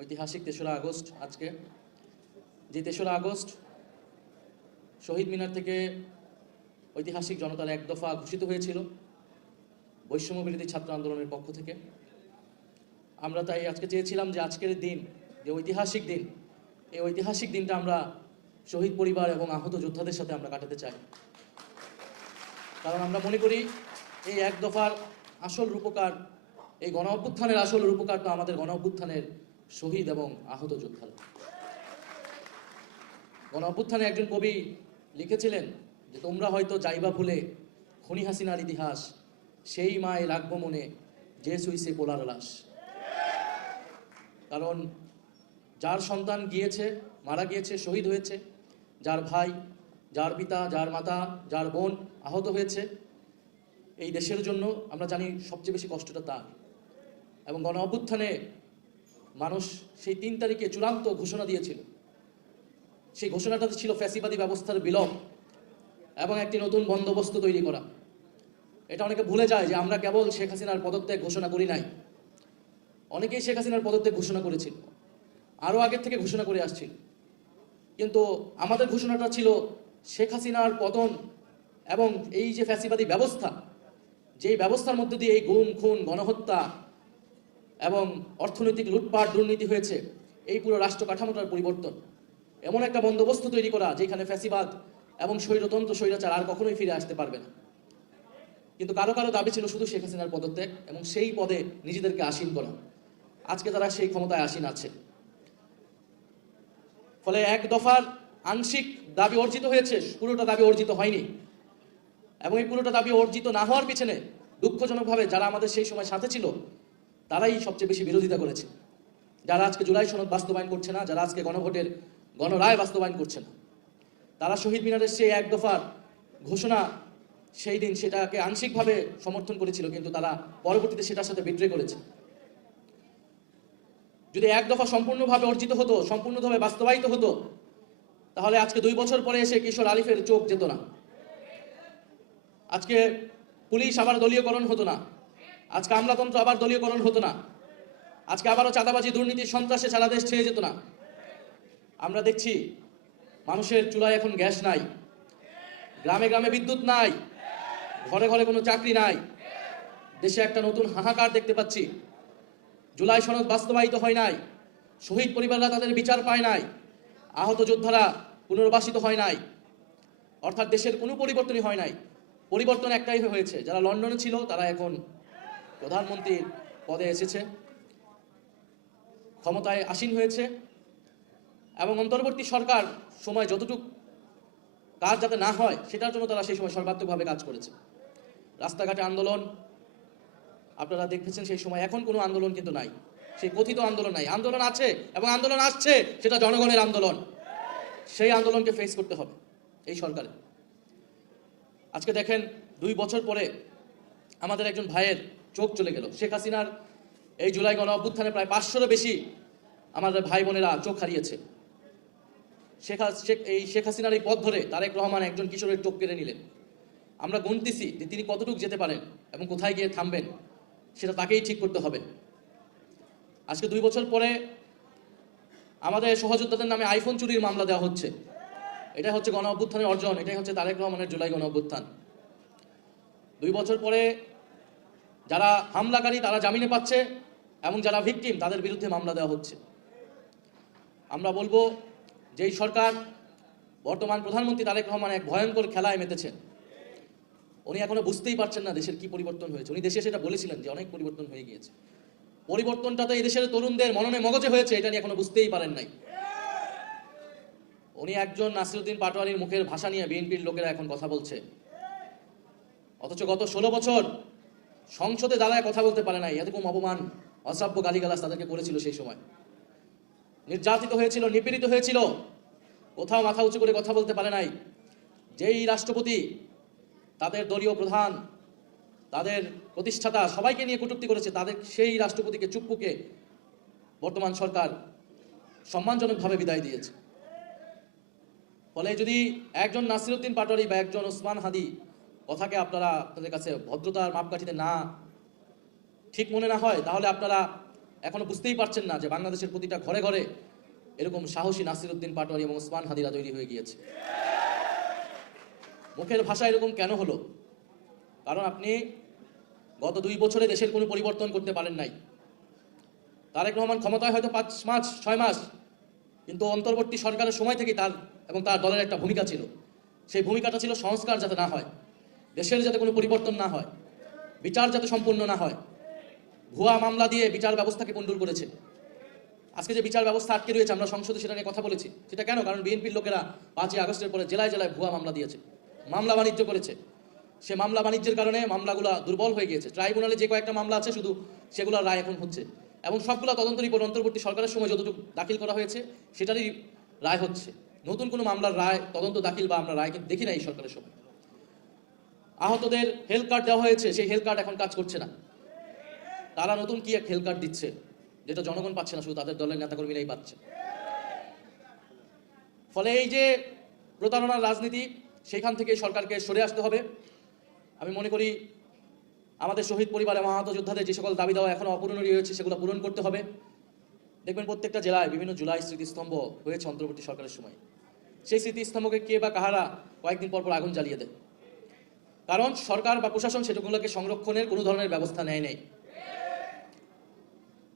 ঐতিহাসিক ৩রা আগস্ট আজকে, যে ৩রা আগস্ট শহীদ মিনার থেকে ঐতিহাসিক জনতার এক দফা ঘোষিত হয়েছিল বৈষম্য বিরোধী ছাত্র আন্দোলনের পক্ষ থেকে। আমরা তাই আজকে চেয়েছিলাম যে আজকের দিন, যে ঐতিহাসিক দিন, এই ঐতিহাসিক দিনটা আমরা শহীদ পরিবার এবং আহত যোদ্ধাদের সাথে আমরা কাটাতে চাই। কারণ আমরা মনে করি এই এক দফার আসল রূপকার, এই গণ অভ্যুত্থানের আসল রূপকার তো আমাদের গণ অভ্যুত্থানের শহীদ এবং আহত যোদ্ধারা। গণ অভ্যুত্থানে একজন কবি লিখেছিলেন যে তোমরা হয়তো যাইবা ভুলে খনি হাসিনার ইতিহাস, সেই মায় রাখবো মনে যে সুইসে পোলার লাশ। কারণ যার সন্তান গিয়েছে, মারা গিয়েছে, শহীদ হয়েছে, যার ভাই, যার পিতা, যার মাতা, যার বোন আহত হয়েছে, এই দেশের জন্য আমরা জানি সবচেয়ে বেশি কষ্টটা তার। এবং গণ অভ্যুত্থানে মানুষ সেই ৩ তারিখে চূড়ান্ত ঘোষণা দিয়েছিল। সেই ঘোষণাটাতে ছিল ফ্যাসিবাদী ব্যবস্থার বিলোপ এবং একটি নতুন বন্দোবস্ত তৈরি করা। এটা অনেকে ভুলে যায় যে আমরা কেবল শেখ হাসিনার পদত্যাগ ঘোষণা করি নাই, অনেকেই শেখ হাসিনার পদত্যাগ ঘোষণা করেছিল, আরও আগের থেকে ঘোষণা করে আসছিল। কিন্তু আমাদের ঘোষণাটা ছিল শেখ হাসিনার পতন এবং এই যে ফ্যাসিবাদী ব্যবস্থা, যেই ব্যবস্থার মধ্যে দিয়ে এই গুম, খুন, গণহত্যা এবং অর্থনৈতিক লুটপাট, দুর্নীতি হয়েছে, এই পুরো রাষ্ট্র কাঠামোটার পরিবর্তন, এমন একটা বন্দোবস্ত তৈরি করা যেখানে ফ্যাসিবাদ এবং স্বৈরতন্ত্র, স্বৈরাচার আর কখনোই ফিরে আসতে পারবে না। কিন্তু কারো কারো দাবি ছিল শুধু শেখ হাসিনার পদত্যাগ এবং সেই পদে নিজেদেরকে আসীন করা। আজকে তারা সেই ক্ষমতায় আসীন আছে। ফলে এক দফার আংশিক দাবি অর্জিত হয়েছে, পুরোটা দাবি অর্জিত হয়নি। এবং এই পুরোটা দাবি অর্জিত না হওয়ার পিছনে দুঃখজনকভাবে যারা আমাদের সেই সময় সাথে ছিল তারাই সবচেয়ে বেশি বিরোধিতা করেছে। যারা আজকে জুলাই সনদ বাস্তবায়ন করছে না, যারা আজকে গণভোটের গণরায় বাস্তবায়ন করছে না, তারা শহীদ মিনারের সেই এক দফার ঘোষণা সেই দিন সেটাকে আংশিকভাবে সমর্থন করেছিল, কিন্তু তারা পরবর্তীতে সেটার সাথে বিদ্রোহ করেছে। যদি এক দফা সম্পূর্ণভাবে অর্জিত হতো, সম্পূর্ণভাবে বাস্তবায়িত হতো, তাহলে আজকে 2 বছর পরে এসে কিশোর আলিফের চোখ যেত না, আজকে পুলিশ আবার দলীয়করণ হতো না, আজকে আমলাতন্ত্র আবার দলীয়করণ হতো না, আজকে আবারও চাঁদাবাজি, দুর্নীতি, সন্ত্রাসে সারা দেশ ছেয়ে যেত না। আমরা দেখছি মানুষের চুলায় এখন গ্যাস নাই, গ্রামে গ্রামে বিদ্যুৎ নাই, ঘরে ঘরে কোনো চাকরি নাই, দেশে একটা নতুন হাহাকার দেখতে পাচ্ছি। জুলাই সনদ বাস্তবায়িত হয় নাই, শহীদ পরিবাররা তাদের বিচার পায় নাই, আহত যোদ্ধারা পুনর্বাসিত হয় নাই, অর্থাৎ দেশের কোনো পরিবর্তনই হয় নাই। পরিবর্তন একটাই হয়েছে, যারা লন্ডনে ছিল তারা এখন প্রধানমন্ত্রীর পদে এসেছে, ক্ষমতায় আসীন হয়েছে, এবং অন্তর্বর্তী সরকার সময় যতটুকু কাজ যাতে না হয় সেটার জন্য তারা সেই সময় সর্বাত্মকভাবে কাজ করেছে। রাস্তাঘাটে আন্দোলন আপনারা দেখেছেন সেই সময়, এখন কোনো আন্দোলন কিন্তু নাই, সেই কথিত আন্দোলন নাই। আন্দোলন আছে এবং আন্দোলন আসছে, সেটা জনগণের আন্দোলন, সেই আন্দোলনকে ফেস করতে হবে এই সরকারে। আজকে দেখেন 2 বছর পরে আমাদের একজন ভাইয়ের চোখ চলে গেল। শেখ হাসিনার এই জুলাই গণ অভ্যুত্থানে প্রায় 500-এরও বেশি আমাদের ভাই বোনেরা চোখ হারিয়েছে। এই শেখ হাসিনার এই পথ ধরে তারেক রহমান একজন কিশোরের চোখ কেড়ে নিলেন। আমরা গুনতেছি যে তিনি কতটুকু যেতে পারেন এবং কোথায় গিয়ে থামবেন, সেটা তাকেই ঠিক করতে হবে। আজকে 2 বছর পরে আমাদের সহযোদ্ধাদের নামে আইফোন চুরির মামলা দেওয়া হচ্ছে। এটা হচ্ছে গণ অভ্যুত্থানের অর্জন, এটাই হচ্ছে তারেক রহমানের জুলাই গণ অভ্যুত্থান। 2 বছর পরে যারা হামলাকারী তারা জামিনে পাচ্ছে এবং যারা ভিকটিম তাদের বিরুদ্ধে মামলা দেওয়া হচ্ছে। আমরা বলবো যে এই সরকার, বর্তমান প্রধানমন্ত্রী তারেক রহমান এক ভয়ঙ্কর খেলায় মেতেছেন। উনি এখনো বুঝতেই পারছেন না দেশের কি পরিবর্তন হয়েছে। উনি দেশে সেটা বলেছিলেন যে অনেক পরিবর্তন হয়ে গিয়েছে, পরিবর্তনটা তো এই দেশের তরুণদের মননে মগজে হয়েছে, এটা নিয়ে এখনো বুঝতেই পারেন নাই। উনি একজন নাসিরউদ্দিন পাটোয়ারির মুখের ভাষা নিয়ে বিএনপির লোকেরা এখন কথা বলছে, অথচ গত 16 বছর সংসদে দাঁড়ায় কথা বলতে পারে নাই। এরকম অপমান, অশ্রাব্য গালিগালাজ তাদেরকে করেছিল সেই সময়, নির্যাতিত হয়েছিল, নিপীড়িত হয়েছিল, কোথাও মাথা উঁচু করে কথা বলতে পারে নাই। যেই রাষ্ট্রপতি তাদের দলীয় প্রধান, তাদের প্রতিষ্ঠাতা সবাইকে নিয়ে কটূক্তি করেছে, তাদের সেই রাষ্ট্রপতিকে চুপ্পুকে বর্তমান সরকার সম্মানজনকভাবে বিদায় দিয়েছে। ফলে যদি একজন নাসিরউদ্দিন পাটোয়ারি বা একজন ওসমান হাদি কথাকে আপনাদের কাছে ভদ্রতার মাপকাঠিতে না ঠিক মনে না হয়, তাহলে আপনারা এখনো বুঝতেই পারছেন না যে বাংলাদেশের প্রতিটা ঘরে ঘরে এরকম সাহসী নাসিরউদ্দিন পাটোয়ারি এবং ওসমান হাদিরা তৈরি হয়ে গিয়েছে। মুখের ভাষা এরকম কেন হলো? কারণ আপনি গত 2 বছরে দেশের কোনো পরিবর্তন করতে পারেন নাই। তারেক রহমান ক্ষমতায় হয়তো 5 মাস 6 মাস, কিন্তু অন্তর্বর্তী সরকারের সময় থেকেই তার এবং তার দলের একটা ভূমিকা ছিল। সেই ভূমিকাটা ছিল সংস্কার যাতে না হয়, দেশের যাতে কোনো পরিবর্তন না হয়, বিচার যাতে সম্পূর্ণ না হয়। ভুয়া মামলা দিয়ে বিচার ব্যবস্থাকে পণ্ডুল করেছে। আজকে যে বিচার ব্যবস্থা আটকে রয়েছে, আমরা সংসদে সেটা নিয়ে কথা বলেছি। সেটা কেন? কারণ বিএনপির লোকেরা 5ই আগস্টের পরে জেলায় জেলায় ভুয়া মামলা দিয়েছে, মামলা বাণিজ্য করেছে। সে মামলা বাণিজ্যের কারণে মামলাগুলো দুর্বল হয়ে গিয়েছে। ট্রাইব্যুনালে যে কয়েকটা মামলা আছে শুধু সেগুলোর রায় এখন হচ্ছে, এবং সবগুলো তদন্ত রিপোর্ট অন্তর্বর্তী সরকারের সময় যতটুকু দাখিল করা হয়েছে সেটারই রায় হচ্ছে। নতুন কোনো মামলার রায় তদন্ত দাখিল বা আমরা রায় দেখি না এই সরকারের সময়। আহতদের হেলথ কার্ড দেওয়া হয়েছে, সেই হেলথ কার্ড এখন কাজ করছে না। তারা নতুন কি এক হেলথ কার্ড দিচ্ছে যেটা জনগণ পাচ্ছে না, শুধু তাদের দলের নেতাকর্মীরাই পাচ্ছে। ফলে এই যে প্রতারণার রাজনীতি, সেখান থেকে সরকারকে সরে আসতে হবে। আমি মনে করি আমাদের শহীদ পরিবার এবং আহত যোদ্ধাদের যে সকল দাবি দেওয়া এখনো অপূরণ রয়েছে সেগুলো পূরণ করতে হবে। দেখবেন প্রত্যেকটা জেলায় বিভিন্ন জুলাই স্মৃতিস্তম্ভ হয়েছে অন্তর্বর্তী সরকারের সময়। সেই স্মৃতিস্তম্ভকে কে বা কাহারা কয়েকদিন পর পর আগুন জ্বালিয়ে দেয়, কারণ সরকার বা প্রশাসন সেগুলোকে সংরক্ষণের কোনো ধরনের ব্যবস্থা নেয় নাই।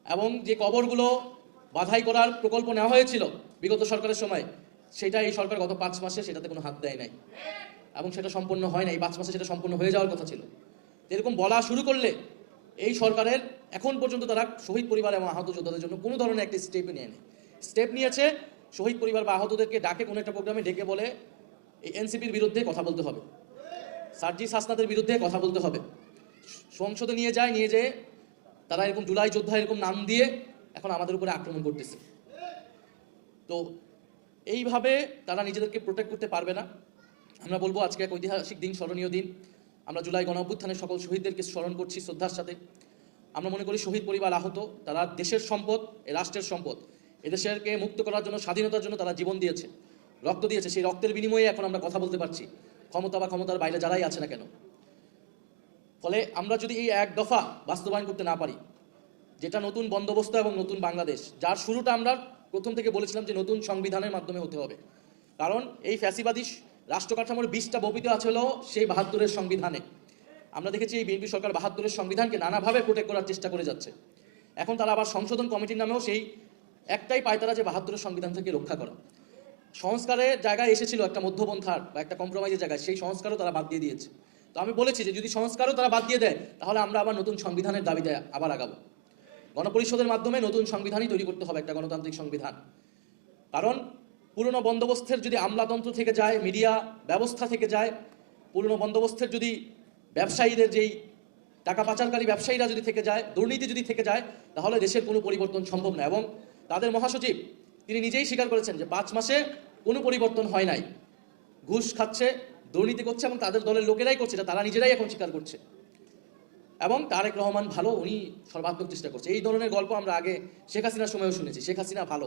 এবং যে কবরগুলো বাধাই করার প্রকল্প নেওয়া হয়েছিল বিগত সরকারের সময়, সেটা এই সরকার গত 5 মাসে সেটাতে কোনো হাত দেয় নাই, এবং সেটা সম্পূর্ণ হয় নাই। 5 মাসে সেটা সম্পূর্ণ হয়ে যাওয়ার কথা ছিল। এরকম বলা শুরু করলে এই সরকারের এখন পর্যন্ত তারা শহীদ পরিবার এবং আহত যোদ্ধাদের জন্য কোনো ধরনের একটা স্টেপই নেয়নি। স্টেপ নিয়েছে শহীদ পরিবার বা আহতদেরকে ডাকে কোনো একটা প্রোগ্রামে ডেকে বলে এই এনসিপির বিরুদ্ধে কথা বলতে হবে, সার্জিস হাসনাতের বিরুদ্ধে কথা বলতে হবে। সংসদে নিয়ে যেয়ে তারা এরকম জুলাই যোদ্ধা এরকম নাম দিয়ে এখন আমাদের উপরে আক্রমণ করতেছে। তো এইভাবে তারা নিজেদেরকে প্রোটেক্ট করতে পারবে না। আমরা বলবো আজকে এক ঐতিহাসিক দিন, স্মরণীয় দিন। আমরা জুলাই গণ অভ্যুত্থানের সকল শহীদদেরকে স্মরণ করছি শ্রদ্ধার সাথে। আমরা মনে করি শহীদ পরিবার আহত তারা দেশের সম্পদ, এই রাষ্ট্রের সম্পদ। এদেশকে মুক্ত করার জন্য, স্বাধীনতার জন্য তারা জীবন দিয়েছে, রক্ত দিয়েছে। সেই রক্তের বিনিময়ে এখন আমরা কথা বলতে পারছি, ক্ষমতা বা ক্ষমতার বাইরে যারাই আছে না কেন। ফলে আমরা যদি এই এক দফা বাস্তবায়ন করতে না পারি, যেটা নতুন বন্দোবস্ত এবং নতুন বাংলাদেশ, যার শুরুটা আমরা প্রথম থেকে বলেছিলাম যে নতুন সংবিধানের মাধ্যমে হতে হবে। কারণ এই ফ্যাসিবাদী রাষ্ট্র কাঠামোর 20টা বপিত আছে হলো সেই 72-এর সংবিধানে। আমরা দেখেছি এই বিএনপি সরকার 72-এর সংবিধানকে নানাভাবে প্রোটেক্ট করার চেষ্টা করে যাচ্ছে। এখন তারা আবার সংশোধন কমিটির নামেও সেই একটাই পায়তারা যে 72-এর সংবিধান থেকে রক্ষা করা। সংস্কারের জায়গায় এসেছিল একটা মধ্যপন্থার বা একটা কম্প্রোমাইজের জায়গায়, সেই সংস্কারও তারা বাদ দিয়ে দিয়েছে। তো আমি বলেছি যে যদি সংস্কারও তারা বাদ দিয়ে দেয়, তাহলে আমরা আবার নতুন সংবিধানের দাবিতে আবার আগাবো। গণপরিষদের মাধ্যমে নতুন সংবিধানই তৈরি করতে হবে, একটা গণতান্ত্রিক সংবিধান। কারণ পুরনো বন্দোবস্তের যদি আমলাতন্ত্র থেকে যায়, মিডিয়া ব্যবস্থা থেকে যায়, পুরনো বন্দোবস্তের যদি ব্যবসায়ীদের যেই টাকা পাচারকারী ব্যবসায়ীরা যদি থেকে যায়, দুর্নীতি যদি থেকে যায়, তাহলে দেশের কোনো পরিবর্তন সম্ভব না। এবং তাদের মহাসচিব তিনি নিজেই স্বীকার করেছেন যে 5 মাসে কোনো পরিবর্তন হয় নাই। ঘুষ খাচ্ছে, দুর্নীতি করছে, এবং তাদের দলের লোকেরাই করছে, এটা তারা নিজেরাই এখন স্বীকার করছে। এবং তারেক রহমান ভালো, উনি সর্বাত্মক চেষ্টা করছে। এই ধরনের গল্প আমরা আগে শেখ হাসিনার সময়ও শুনেছি। শেখ হাসিনা ভালো,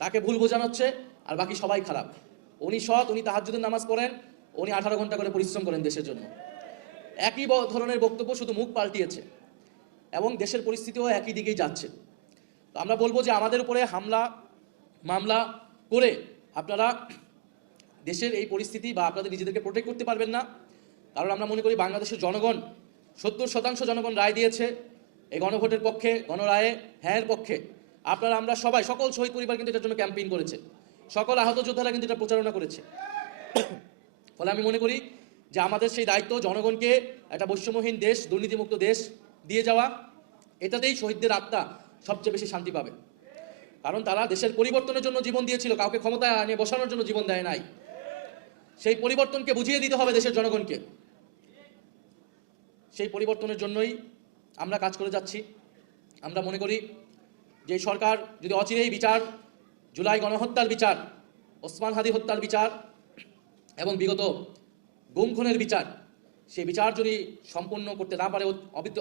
তাকে ভুল বোঝানো হচ্ছে, আর বাকি সবাই খারাপ। উনি সৎ, উনি তাহাজ্জুদের নামাজ পড়েন, উনি 18 ঘন্টা করে পরিশ্রম করেন দেশের জন্য। একই ধরনের বক্তব্য, শুধু মুখ পাল্টিয়েছে, এবং দেশের পরিস্থিতিও একই দিকেই যাচ্ছে। তো আমরা বলবো যে আমাদের উপরে হামলা মামলা করে আপনারা দেশের এই পরিস্থিতি বা আপনাদের নিজেদেরকে প্রোটেক্ট করতে পারবেন না। কারণ আমরা মনে করি বাংলাদেশের জনগণ 70% জনগণ রায় দিয়েছে এই গণভোটের পক্ষে, গণরায়ে হ্যাঁর পক্ষে। আপনারা আমরা সবাই, সকল শহীদ পরিবার কিন্তু এটার জন্য ক্যাম্পেইন করেছে, সকল আহত যোদ্ধারা কিন্তু এটা প্রচারণা করেছে। ফলে আমি মনে করি যে আমাদের সেই দায়িত্ব জনগণকে একটা বৈষম্যহীন দেশ, দুর্নীতিমুক্ত দেশ দিয়ে যাওয়া। এটাতেই শহীদদের আত্মা সবচেয়ে বেশি শান্তি পাবে। কারণ তারা দেশের পরিবর্তনের জন্য জীবন দিয়েছিল, কাউকে ক্ষমতায় আনিয়ে বসানোর জন্য জীবন দেয় নাই। সেই পরিবর্তনকে বুঝিয়ে দিতে হবে দেশের জনগণকে। সেই পরিবর্তনের জন্যই আমরা কাজ করে যাচ্ছি। আমরা মনে করি যে সরকার যদি অচিরেই বিচার, জুলাই গণহত্যার বিচার, ওসমান হাদি হত্যার বিচার এবং বিগত গুম খুনের বিচার, সেই বিচার যদি সম্পূর্ণ করতে না পারে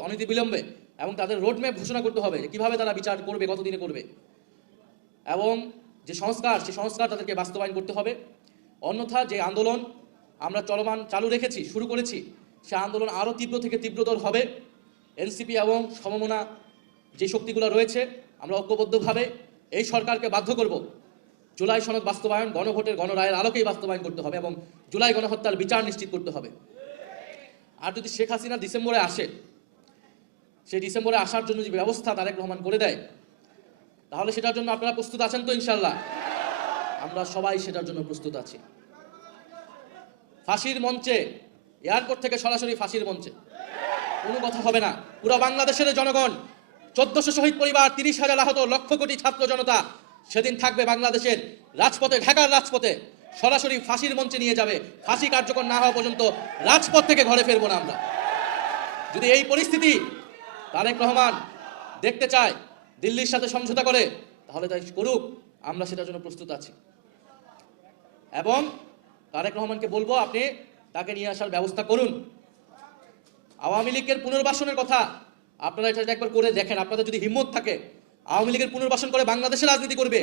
অনতিবিলম্বে, এবং তাদের রোডম্যাপ ঘোষণা করতে হবে কিভাবে তারা বিচার করবে, কতদিনে করবে, এবং যে সংস্কার, সেই সংস্কার তাদেরকে বাস্তবায়ন করতে হবে। অন্যথা যে আন্দোলন আমরা চালু রেখেছি, শুরু করেছি, সে আন্দোলন আরও তীব্র থেকে তীব্রতর হবে। এনসিপি এবং সমমনা যে শক্তিগুলো রয়েছে আমরা ঐক্যবদ্ধভাবে এই সরকারকে বাধ্য করব জুলাই সনদ বাস্তবায়ন গণভোটের গণরায়ের আলোকেই বাস্তবায়ন করতে হবে এবং জুলাই গণহত্যার বিচার নিশ্চিত করতে হবে। আর যদি শেখ হাসিনা ডিসেম্বরে আসে, সেই ডিসেম্বরে আসার জন্য যে ব্যবস্থা তারেক রহমান করে দেয়, তাহলে সেটার জন্য আপনারা প্রস্তুত আছেন তো? ইনশাল্লাহ আমরা সবাই সেটার জন্য প্রস্তুত আছি। ফাঁসির মঞ্চে, এয়ারপোর্ট থেকে সরাসরি ফাঁসির মঞ্চে কোনো কথা হবে না। পুরো বাংলাদেশের জনগণ, 1400 শহীদ পরিবার, 30,000 আহত, লক্ষ কোটি ছাত্র জনতা সেদিন থাকবে বাংলাদেশের রাজপথে, ঢাকার রাজপথে সরাসরি ফাঁসির মঞ্চে নিয়ে যাবে। ফাঁসি কার্যকর না হওয়া পর্যন্ত রাজপথ থেকে ঘরে ফিরবো না আমরা। যদি এই পরিস্থিতি তারেক রহমান দেখতে চায় দিল্লির সাথে সমঝোতা করে, তাহলে তাই করুক, আমরা সেটার জন্য প্রস্তুত আছি। এবং তারেক রহমানকে বলবো আপনি তাকে নিয়ে আসার ব্যবস্থা করুন। আওয়ামী লীগের পুনর্বাসনের কথা আপনারা এটা একবার করে দেখেন। আপনাদের যদি হিম্মত থাকে আওয়ামী লীগের পুনর্বাসন করে বাংলাদেশে রাজনীতি করবে,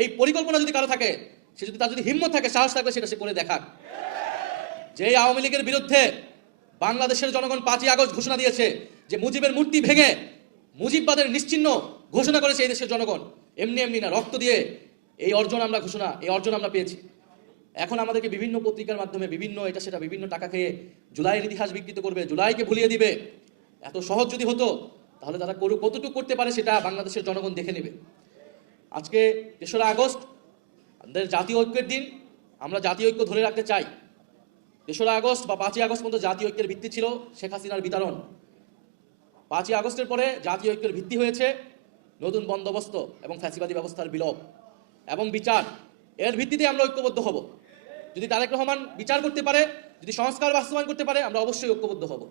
এই পরিকল্পনা যদি কারো থাকে, সে যদি তার যদি হিম্মত থাকে, সাহস থাকবে, সেটা সে করে দেখাক। যে আওয়ামী লীগের বিরুদ্ধে বাংলাদেশের জনগণ 5ই আগস্ট ঘোষণা দিয়েছে, যে মুজিবের মূর্তি ভেঙে মুজিববাদের নিশ্চিহ্ন ঘোষণা করেছে এই দেশের জনগণ, এমনি এমনি না, রক্ত দিয়ে এই অর্জন আমরা পেয়েছি। এখন আমাদেরকে বিভিন্ন পত্রিকার মাধ্যমে বিভিন্ন এটা সেটা বিভিন্ন টাকা খেয়ে জুলাইয়ের ইতিহাস বিকৃত করবে, জুলাইকে ভুলিয়ে দিবে। এত সহজ যদি হতো তাহলে তারা কতটুকু করতে পারে সেটা বাংলাদেশের জনগণ দেখে নেবে। আজকে 3রা আগস্ট আমাদের জাতীয় ঐক্যের দিন, আমরা জাতীয় ঐক্য ধরে রাখতে চাই। 3রা আগস্ট বা 5ই আগস্ট পর্যন্ত জাতীয় ঐক্যের ভিত্তি ছিল শেখ হাসিনার বিতরণ। 5ই আগস্টের পরে জাতীয় ঐক্যের ভিত্তি হয়েছে নতুন বন্দোবস্ত এবং ফ্যাসিবাদী ব্যবস্থার বিলোপ এবং বিচার। এর ভিত্তিতে আমরা ঐক্যবদ্ধ হব। যদি তারেক রহমান বিচার করতে পারে, যদি সংস্কার বাস্তবায়ন করতে পারে, আমরা অবশ্যই ঐক্যবদ্ধ হব।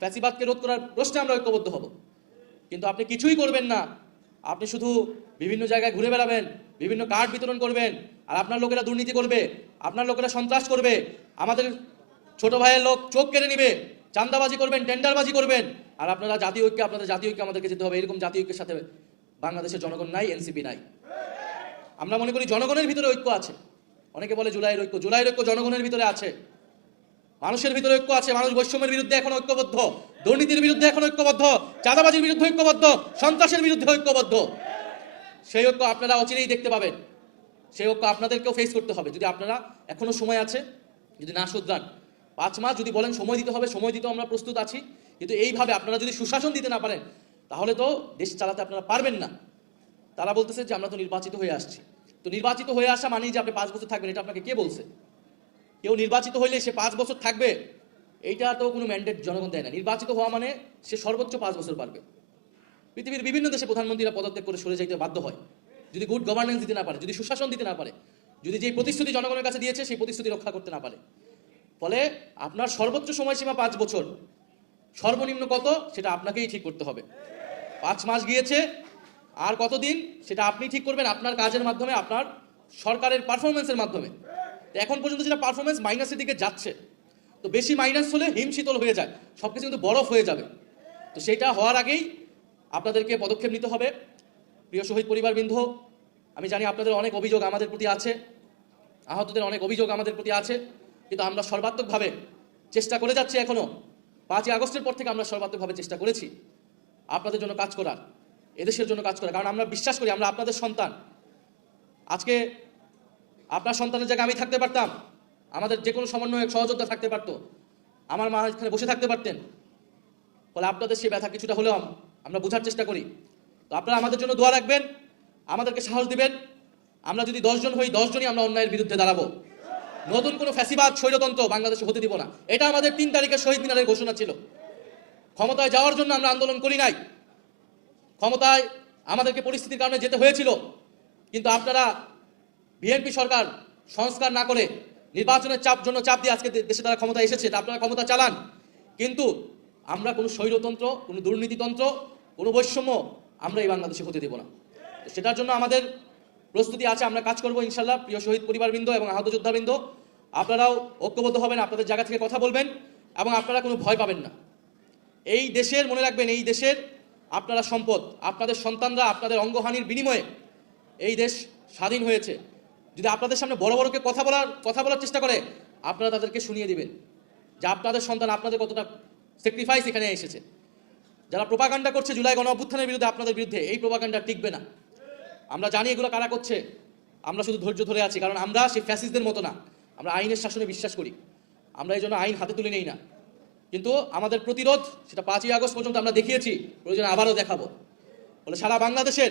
ফ্যাসিবাদকে রোধ করার প্রশ্নে আমরা ঐক্যবদ্ধ হব। কিন্তু আপনি কিছুই করবেন না, আপনি শুধু বিভিন্ন জায়গায় ঘুরে বেড়াবেন, বিভিন্ন কার্ড বিতরণ করবেন, আর আপনার লোকেরা দুর্নীতি করবে, আপনার লোকেরা সন্ত্রাস করবে, আমাদের ছোট ভাইয়ের লোক চোখ কেড়ে নিবে, চাঁদাবাজি করবেন, টেন্ডারবাজি করবেন, আর আপনাদের জাতীয় ঐক্যে আমাদেরকে যেতে হবে। এরকম জাতীয় ঐক্যের সাথে বাংলাদেশের জনগণ নাই, এনসিপি নাই। আমরা মনে করি জনগণের ভিতরে ঐক্য আছে। অনেকে বলে জুলাইয়ের ঐক্য জনগণের ভিতরে আছে, মানুষের ভিতরে ঐক্য আছে। মানুষ বৈষম্যের বিরুদ্ধে এখন ঐক্যবদ্ধ, দুর্নীতির বিরুদ্ধে এখন ঐক্যবদ্ধ, চাঁদাবাজির বিরুদ্ধে ঐক্যবদ্ধ, সন্ত্রাসের বিরুদ্ধে ঐক্যবদ্ধ। সেই ঐক্য আপনারা অচিরেই দেখতে পাবেন। সেই ঐক্য আপনাদেরকেও ফেস করতে হবে। যদি আপনারা এখনো সময় আছে, যদি না শুধরান, 5 মাস যদি বলেন সময় দিতে হবে, সময় দিতেও আমরা প্রস্তুত আছি। কিন্তু এইভাবে আপনারা যদি সুশাসন দিতে না পারেন, তাহলে তো দেশ চালাতে আপনারা পারবেন না। তারা বলতেছে যে আমরা তো নির্বাচিত হয়ে আসছি। তো নির্বাচিত হয়ে আসা মানেই যে আপনি 5 বছর থাকবেন, এটা আপনাকে কে বলছে? কেউ নির্বাচিত হইলে সে 5 বছর থাকবে, এইটা তো কোনো ম্যান্ডেট জনগণ দেয় না। নির্বাচিত হওয়া মানে সে সর্বোচ্চ 5 বছর পারবে। পৃথিবীর বিভিন্ন দেশে প্রধানমন্ত্রীরা পদত্যাগ করে সরে যাইতে বাধ্য হয়, যদি গুড গভর্নেন্স দিতে না পারে, যদি সুশাসন দিতে না পারে, যদি যে প্রতিশ্রুতি জনগণের কাছে দিয়েছে সেই প্রতিশ্রুতি রক্ষা করতে না পারে। ফলে আপনার সর্বোচ্চ সময়সীমা 5 বছর, সর্বনিম্ন কত সেটা আপনাকেই ঠিক করতে হবে। 5 মাস গিয়েছে, আর কতদিন সেটা আপনি ঠিক করবেন, আপনার কাজের মাধ্যমে, আপনার সরকারের পারফরমেন্সের মাধ্যমে। এখন পর্যন্ত যেটা পারফরমেন্স মাইনাসের দিকে যাচ্ছে, তো বেশি মাইনাস হলে হিমশীতল হয়ে যায়, সব কিছু কিন্তু বরফ হয়ে যাবে। তো সেটা হওয়ার আগেই আপনাদেরকে পদক্ষেপ নিতে হবে। প্রিয় শহীদ পরিবারবৃন্দ, আমি জানি আপনাদের অনেক অভিযোগ আমাদের প্রতি আছে, আহতদের অনেক অভিযোগ আমাদের প্রতি আছে, কিন্তু আমরা সর্বাত্মকভাবে চেষ্টা করে যাচ্ছি। এখনো 5ই আগস্টের পর থেকে আমরা সর্বাত্মকভাবে চেষ্টা করেছি আপনাদের জন্য কাজ করার, এদেশের জন্য কাজ করার। কারণ আমরা বিশ্বাস করি আমরা আপনাদের সন্তান। আজকে আপনার সন্তানের জায়গায় আমি থাকতে পারতাম, আমাদের যে কোনো সমন্বয়ক সহযোদ্ধা থাকতে পারতো, আমার মা এখানে বসে থাকতে পারতেন। ফলে আপনাদের সেই ব্যথা কিছুটা হলেও আমরা বোঝার চেষ্টা করি। তো আপনারা আমাদের জন্য দোয়া রাখবেন, আমাদেরকে সাহস দিবেন। আমরা যদি 10 জন হই, 10 জনই আমরা অন্যায়ের বিরুদ্ধে দাঁড়াবো। নতুন কোনো ফ্যাসিবাদ স্বৈরতন্ত্র বাংলাদেশে হতে দিব না। এটা আমাদের 3 তারিখের শহীদ মিনারের ঘোষণা ছিল। ক্ষমতায় যাওয়ার জন্য আমরা আন্দোলন করি নাই, ক্ষমতায় আমাদেরকে পরিস্থিতির কারণে যেতে হয়েছিল। কিন্তু আপনারা বিএনপি সরকার সংস্কার না করে নির্বাচনের চাপ দিয়ে আজকে দেশে তারা ক্ষমতা এসেছে, তা আপনারা ক্ষমতা চালান। কিন্তু আমরা কোনো স্বৈরতন্ত্র, কোনো দুর্নীতিতন্ত্র, কোনো বৈষম্য আমরা এই বাংলাদেশে হতে দেব না। সেটার জন্য আমাদের প্রস্তুতি আছে, আমরা কাজ করবো ইনশাল্লাহ। প্রিয় শহীদ পরিবারবৃন্দ এবং আহত যোদ্ধাবৃন্দ, আপনারাও ঐক্যবদ্ধ হবেন, আপনাদের জায়গা থেকে কথা বলবেন এবং আপনারা কোনো ভয় পাবেন না। এই দেশের, মনে রাখবেন, এই দেশের আপনারা সম্পদ। আপনাদের সন্তানরা আপনাদের অঙ্গহানির বিনিময়ে এই দেশ স্বাধীন হয়েছে। যদি আপনাদের সামনে বড় বড়কে কথা বলার চেষ্টা করে, আপনারা তাদেরকে শুনিয়ে দিবেন যে আপনাদের সন্তান, আপনাদের কতটা স্যাক্রিফাইস এখানে এসেছে। যারা প্রোপাগান্ডা করছে জুলাই গণ অভ্যুত্থানের বিরুদ্ধে, আপনাদের বিরুদ্ধে, এই প্রোপাগান্ডা টিকবে না। আমরা জানি এগুলো কারা করছে, আমরা শুধু ধৈর্য ধরে আছি, কারণ আমরা সেই ফ্যাসিস্টদের মতো না, আমরা আইনের শাসনে বিশ্বাস করি, আমরা এই জন্য আইন হাতে তুলে নেই না। কিন্তু আমাদের প্রতিরোধ সেটা 5ই আগস্ট পর্যন্ত আমরা দেখিয়েছি, প্রয়োজনে আবারও দেখাবো। বলে সারা বাংলাদেশের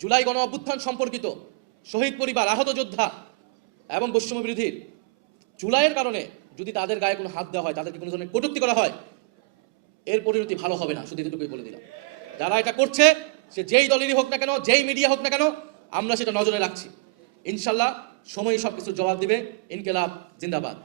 জুলাই গণ অভ্যুত্থান সম্পর্কিত শহীদ পরিবার, আহত যোদ্ধা এবং বৈষম্য বিরোধীর জুলাইয়ের কারণে যদি তাদের গায়ে কোনো হাত দেওয়া হয়, তাদেরকে কোনো ধরনের কটূক্তি করা হয়, এর পরিণতি ভালো হবে না, শুধু এটুকুই বলে দিলাম। যারা এটা করছে সে যেই দলেরই হোক না কেন, যেই মিডিয়া হোক না কেন, আমরা সেটা নজরে রাখছি। ইনশাল্লাহ সময়ই সব কিছুর জবাব দিবে। ইনকিলাব জিন্দাবাদ।